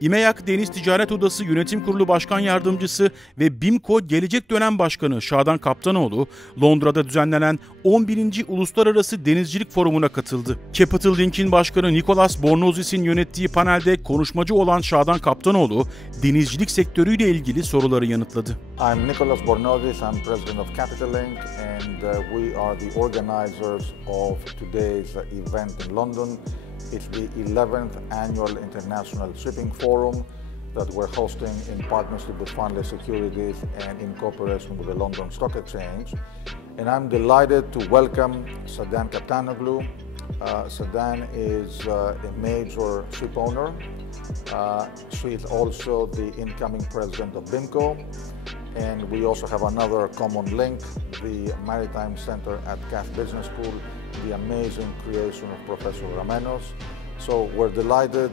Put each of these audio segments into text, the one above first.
İMEAK Deniz Ticaret Odası Yönetim Kurulu Başkan Yardımcısı ve BIMCO Gelecek Dönem Başkanı Şadan Kaptanoğlu, Londra'da düzenlenen 11. Uluslararası Denizcilik Forumu'na katıldı. Link'in Başkanı Nikolas Bornozis'in yönettiği panelde konuşmacı olan Şadan Kaptanoğlu, denizcilik sektörüyle ilgili soruları yanıtladı. I'm Nikolas Bornozis, I'm president of Capital Link, and we are the organizers of today's event in London. It's the 11th annual International Shipping Forum that we're hosting in partnership with Fundless Securities and in cooperation with the London Stock Exchange. And I'm delighted to welcome Şadan Kaptanoğlu. Şadan is a major ship owner. She is also the incoming president of BIMCO. And we also have another common link, the Maritime Center at Cath Business School, the amazing creation of Professor Ramenos. So we're delighted.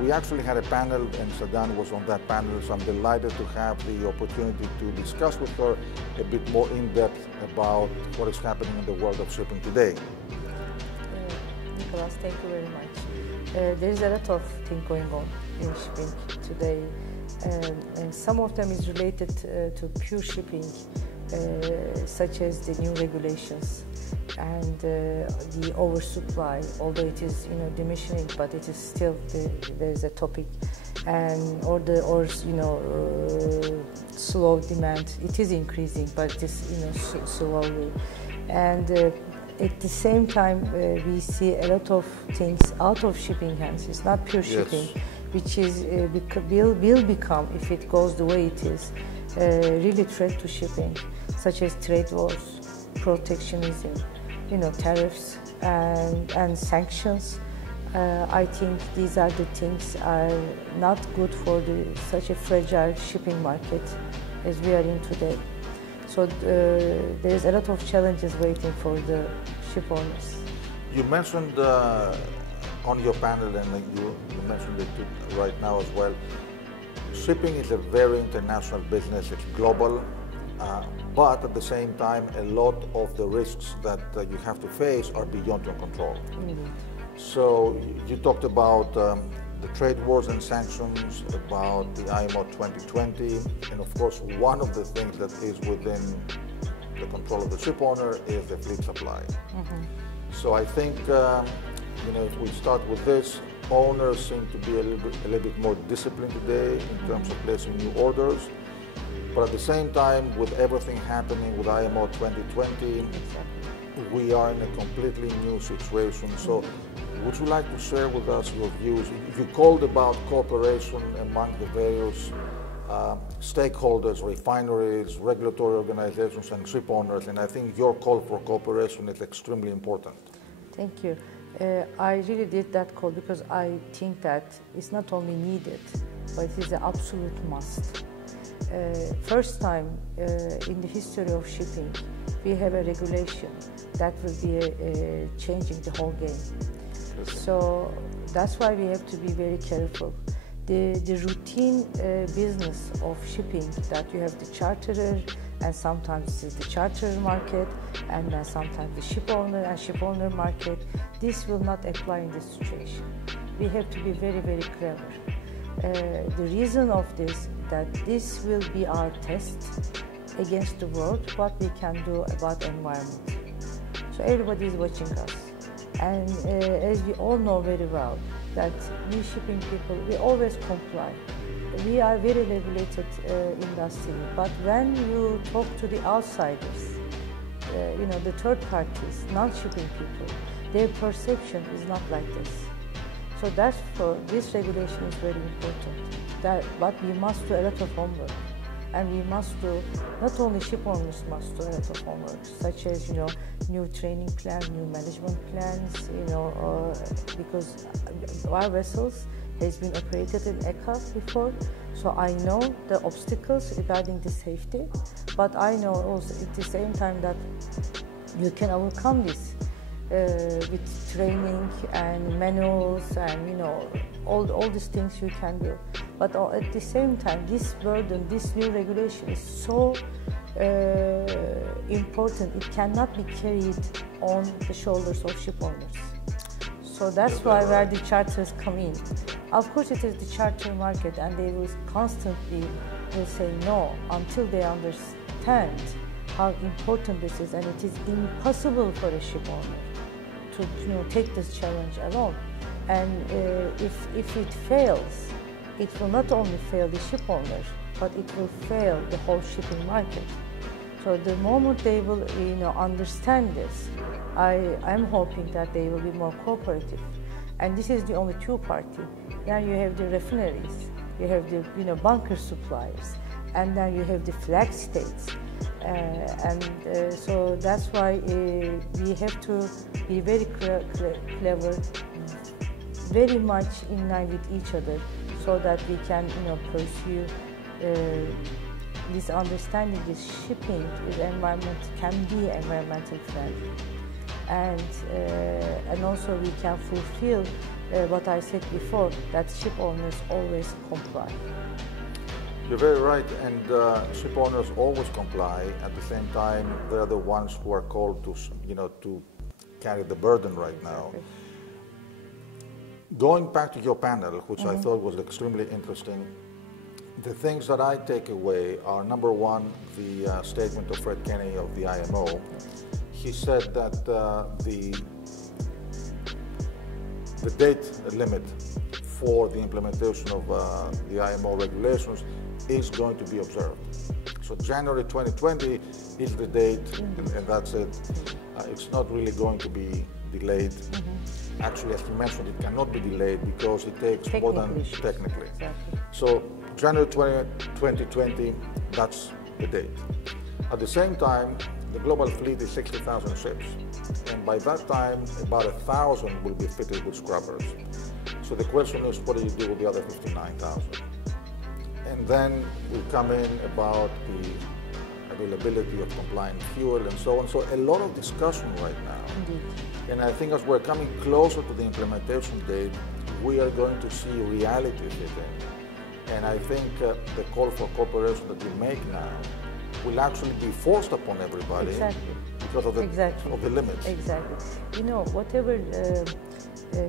We actually had a panel and Şadan was on that panel, so I'm delighted to have the opportunity to discuss with her a bit more in depth about what is happening in the world of shipping today. Nicholas, thank you very much. There is a lot of things going on in shipping today. And some of them is related to pure shipping, such as the new regulations and the oversupply. Although it is diminishing, but it is still there is a topic, and slow demand. It is increasing, but it is slowly. And at the same time, we see a lot of things out of shipping hands. It's not pure shipping. Yes. Which is will become, if it goes the way it is, really threat to shipping, such as trade wars, protectionism, tariffs and sanctions. I think these are the things are not good for such a fragile shipping market as we are in today. So there is a lot of challenges waiting for the ship owners. You mentioned on your panel, and you mentioned it right now as well, shipping is a very international business, it's global, but at the same time, a lot of the risks that you have to face are beyond your control. Mm-hmm. So you talked about the trade wars and sanctions, about the IMO 2020, and of course, one of the things that is within the control of the ship owner is the fleet supply. Mm-hmm. So I think if we start with this, owners seem to be a little bit more disciplined today in terms of placing new orders. But at the same time, with everything happening with IMO 2020, we are in a completely new situation. So would you like to share with us your views? You called about cooperation among the various stakeholders, refineries, regulatory organizations, and ship owners, and I think your call for cooperation is extremely important. Thank you. I really did that call because I think that it's not only needed, but it is an absolute must. First time in the history of shipping, we have a regulation that will be changing the whole game. So that's why we have to be very careful. The routine business of shipping, that you have the charterer, and sometimes it's the charterer market, and then sometimes the ship owner and ship owner market. This will not apply in this situation. We have to be very, very clever. The reason of this, that this will be our test against the world, what we can do about environment. So everybody is watching us. And as we all know very well, that we shipping people, we always comply. We are very regulated industry, but when you talk to the outsiders, the third parties, non-shipping people, their perception is not like this. So therefore, this regulation is very important. But we must do a lot of homework, and we must do, not only ship owners must do a lot of homework, such as new training plans, new management plans, because our vessels has been operated in ECA before, so I know the obstacles regarding the safety, but I know also at the same time that you can overcome this with training and manuals and all these things you can do. But at the same time, this burden, this new regulation is so important. It cannot be carried on the shoulders of ship owners. So that's why where the charters come in. Of course, it is the charter market, and they will constantly say no until they understand how important this is, and it is impossible for a ship owner to take this challenge alone. And if it fails, it will not only fail the ship owner, but it will fail the whole shipping market. So the moment they will understand this, I'm hoping that they will be more cooperative. And this is the only two party. Then you have the refineries, you have the bunker suppliers, and then you have the flag states. So that's why we have to be very clever, very much in line with each other, so that we can pursue this understanding. This shipping can be environmental friendly, and also we can fulfill what I said before, that ship owners always comply. You're very right, and ship owners always comply. At the same time, they're the ones who are called to carry the burden right now. Going back to your panel, which I thought was extremely interesting, the things that I take away are, number one, the statement of Fred Kenny of the IMO. He said that the date limit for the implementation of the IMO regulations is going to be observed. So January 2020 is the date, and that's it. It's not really going to be delayed. Actually, as you mentioned, it cannot be delayed because it takes more than technically. Exactly. So January 2020, that's the date. At the same time, the global fleet is 60,000 ships, and by that time, about 1,000 will be fitted with scrubbers. So the question is, what do you do with the other 59,000? And then we come in about the availability of compliant fuel and so on. So a lot of discussion right now. Indeed. And I think as we're coming closer to the implementation date, we are going to see reality hit in. And I think the call for cooperation that we make now will actually be forced upon everybody. Exactly. Because of the limits. Exactly. Whatever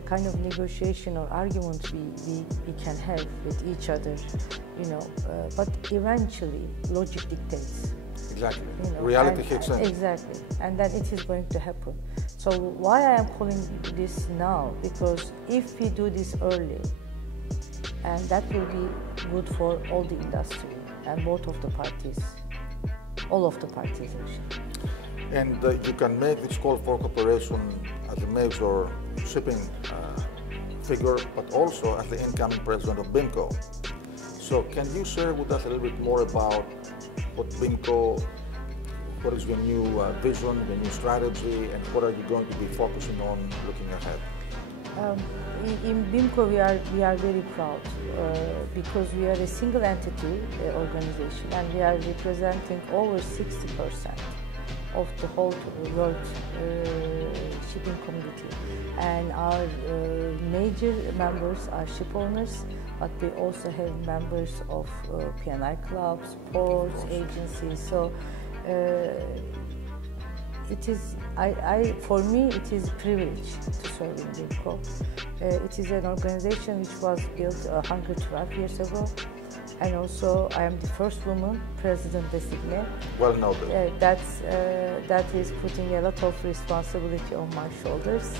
kind of negotiation or argument we can have with each other, but eventually logic dictates. Exactly. Reality hits in. Exactly. And then it is going to happen. So why I am calling this now? Because if we do this early, and that will be good for all the industry and both of the parties, all of the parties actually. And you can make this call for cooperation as a major shipping figure, but also as the incoming president of BIMCO. So can you share with us a little bit more about what BIMCO, what is your new vision, your new strategy, and what are you going to be focusing on looking ahead? In BIMCO, we are very proud because we are a single entity organization, and we are representing over 60% of the whole world shipping community. And our major members are ship owners, but we also have members of P&I clubs, ports, agencies. So it is, for me, it is a privilege to serve in BIMCO. It is an organization which was built 112 years ago. And also, I am the first woman president designate. Well noted. That is putting a lot of responsibility on my shoulders.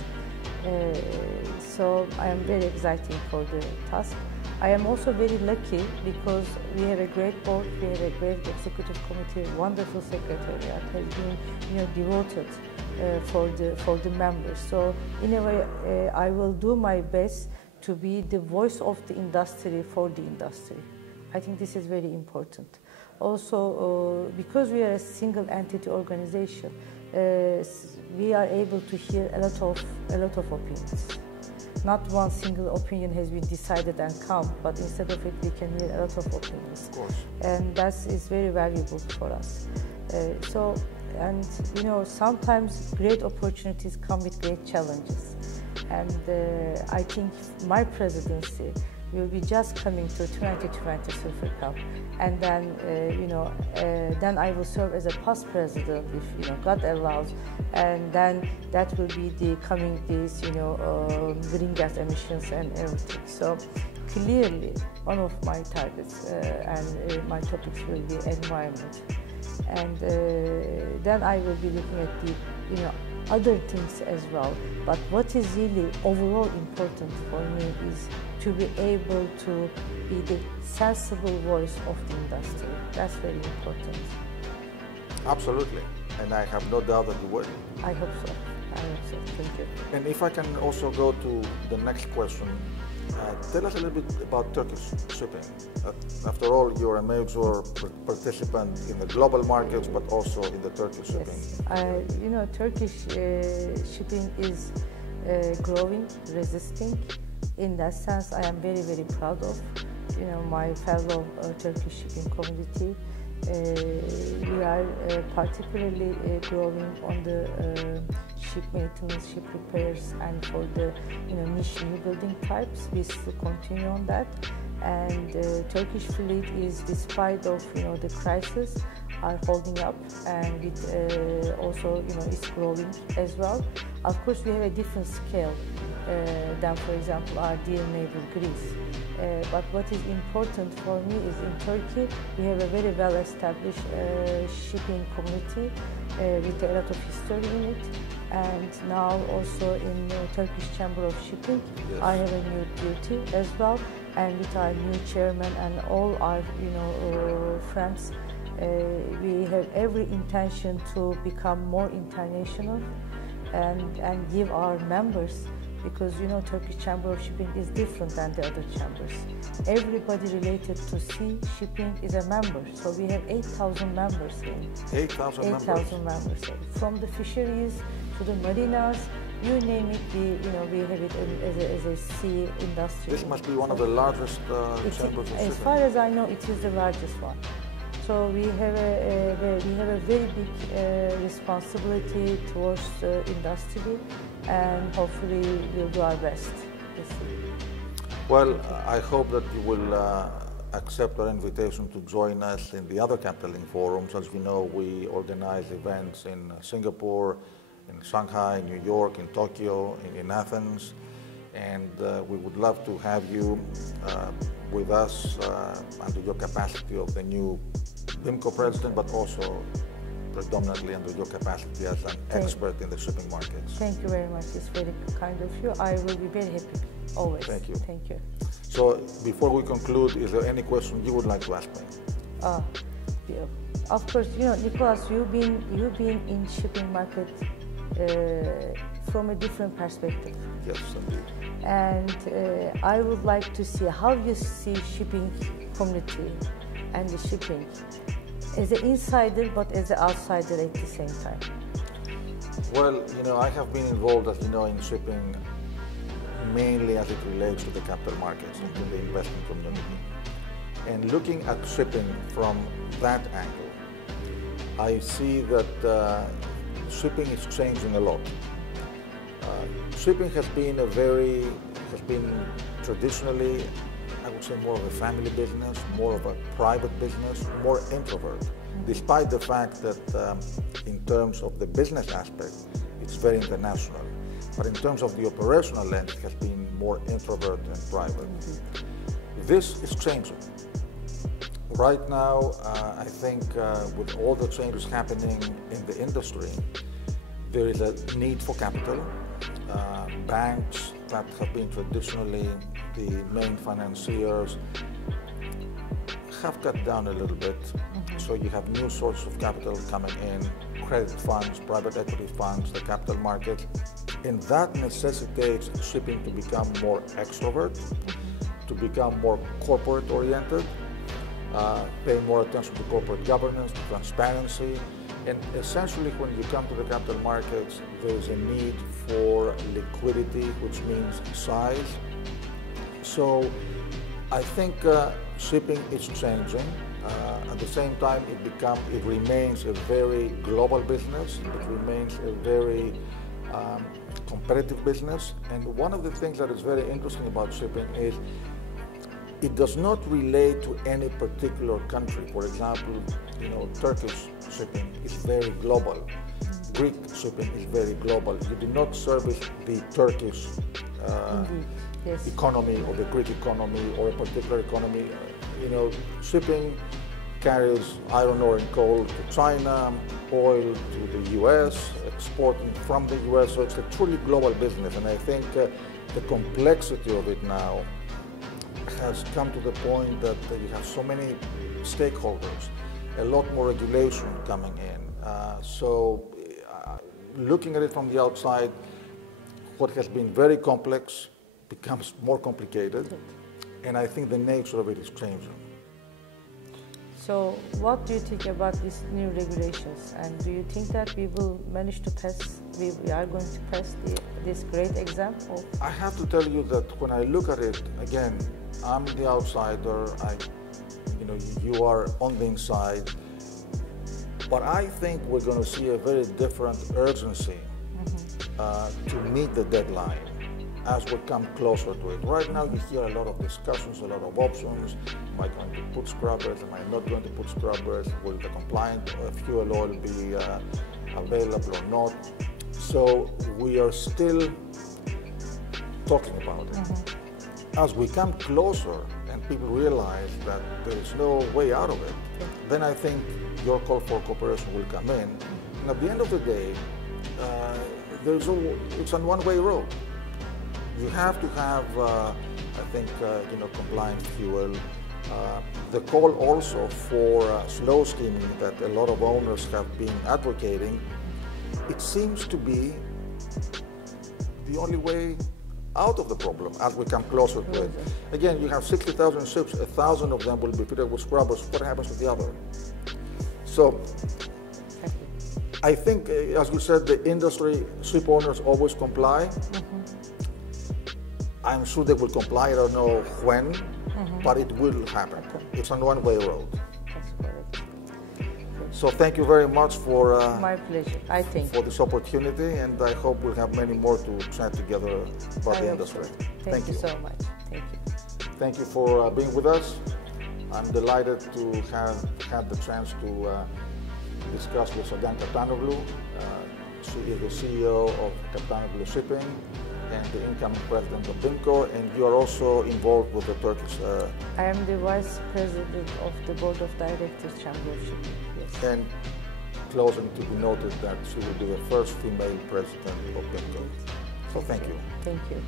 So I am very excited for the task. I am also very lucky because we have a great board, we have a great executive committee, wonderful secretariat has been devoted for the members. So in a way, I will do my best to be the voice of the industry for the industry. I think this is very important. Also, because we are a single entity organization, we are able to hear a lot of opinions. Not one single opinion has been decided and come, but instead of it, we can hear a lot of opinions. Of course. And that is very valuable for us. Sometimes great opportunities come with great challenges. And I think my presidency we'll be just coming to 2020 Super Cup, and then then I will serve as a past president if God allows, and then that will be the coming days, greenhouse emissions and everything. So clearly, one of my targets and my topics will be environment, and then I will be looking at the other things as well. But what is really overall important for me is to be able to be the sensible voice of the industry. That's very important. Absolutely, and I have no doubt that you will. I hope so. I hope so. Thank you. And if I can also go to the next question, tell us a little bit about Turkish shipping. After all, you're a major participant in the global markets, but also in the Turkish shipping. Yes, Turkish shipping is growing, resisting. In that sense, I am very, very proud of my fellow Turkish shipping community. We are particularly growing on the ship maintenance, ship repairs, and for the niche new building types. We still continue on that, and Turkish fleet is, despite of the crisis, are holding up, and it also is growing as well. Of course, we have a different scale than, for example, our dear neighbor Greece. But what is important for me is in Turkey, we have a very well-established shipping community with a lot of history in it. And now also in Turkish Chamber of Shipping, yes, I have a new duty as well. And with our new chairman and all our friends, we have every intention to become more international and give our members, because Turkish Chamber of Shipping is different than the other chambers. Everybody related to sea shipping is a member, so we have 8,000 members in. 8,000 members? 8,000 members. From the fisheries to the marinas, you name it, we have it as a sea industry. This must be one of the largest chambers of shipping. As far as I know, it is the largest one. So we have a very big responsibility towards the industry, and hopefully we'll do our best. Well, I hope that you will accept our invitation to join us in the other Capital Link forums. As you know, we organize events in Singapore, in Shanghai, New York, in Tokyo, in Athens, and we would love to have you with us under your capacity of the new BIMCO president, but also predominantly under your capacity as an expert in the shipping markets. Thank you very much. It's very kind of you. I will be very happy, always. Thank you. Thank you. So, before we conclude, is there any question you would like to ask me? Of course, Nikolas, you've been in shipping market from a different perspective. Yes, indeed. And I would like to see how you see shipping community and the shipping as an insider, but as an outsider at the same time. Well, I have been involved, as you know, in shipping mainly as it relates to the capital markets and to the investment community. And looking at shipping from that angle, I see that shipping is changing a lot. Shipping has been traditionally, I would say, more of a family business, more of a private business, more introvert, despite the fact that in terms of the business aspect, it's very international. But in terms of the operational lens, it has been more introvert and private. This is changing. Right now, I think with all the changes happening in the industry, there is a need for capital. Banks that have been traditionally the main financiers have cut down a little bit. So you have new sources of capital coming in, credit funds, private equity funds, the capital market. And that necessitates shipping to become more extrovert, to become more corporate oriented, pay more attention to corporate governance, to transparency. And essentially, when you come to the capital markets, there's a need for liquidity, which means size. So I think shipping is changing. At the same time, it remains a very global business. It remains a very competitive business. And one of the things that is very interesting about shipping is It does not relate to any particular country. For example, Turkish shipping is very global. Greek shipping is very global. You do not service the Turkish Yes. economy or the Greek economy or a particular economy. Shipping carries iron ore and coal to China, oil to the US, exporting from the US, so it's a truly global business. And I think the complexity of it now has come to the point that you have so many stakeholders, a lot more regulation coming in. Looking at it from the outside, what has been very complex becomes more complicated, and I think the nature of it is changing. So what do you think about these new regulations, and do you think that we will manage to pass, we are going to pass this great exam? I have to tell you that when I look at it, again, I'm the outsider, you are on the inside, but I think we're going to see a very different urgency to meet the deadline as we come closer to it. Right now you hear a lot of discussions, a lot of options. Am I going to put scrubbers? Am I not going to put scrubbers? Will the compliant fuel oil be available or not? So we are still talking about it. As we come closer and people realize that there is no way out of it, then I think your call for cooperation will come in. And at the end of the day, it's a one-way road. You have to have, compliant fuel. The call also for slow steaming that a lot of owners have been advocating, it seems to be the only way out of the problem as we come closer to it. Again, you have 60,000 ships, 1,000 of them will be fitted with scrubbers. What happens to the other? So, I think, as you said, the industry, ship owners always comply. I'm sure they will comply, I don't know when, but it will happen. It's a one-way road. That's correct. So thank you very much for my pleasure. I think for this opportunity, and I hope we'll have many more to chat together about the industry. So. Thank you so much. Thank you. Thank you for being with us. I'm delighted to have had the chance to discuss with Şadan Kaptanoğlu. She is the CEO of Kaptanoğlu Shipping and the incoming president of BIMCO, and you are also involved with the Turkish... I am the vice president of the board of directors Chamber of Shipping, yes. And closing to be noted that she will be the first female president of BIMCO. So thank you. Thank you.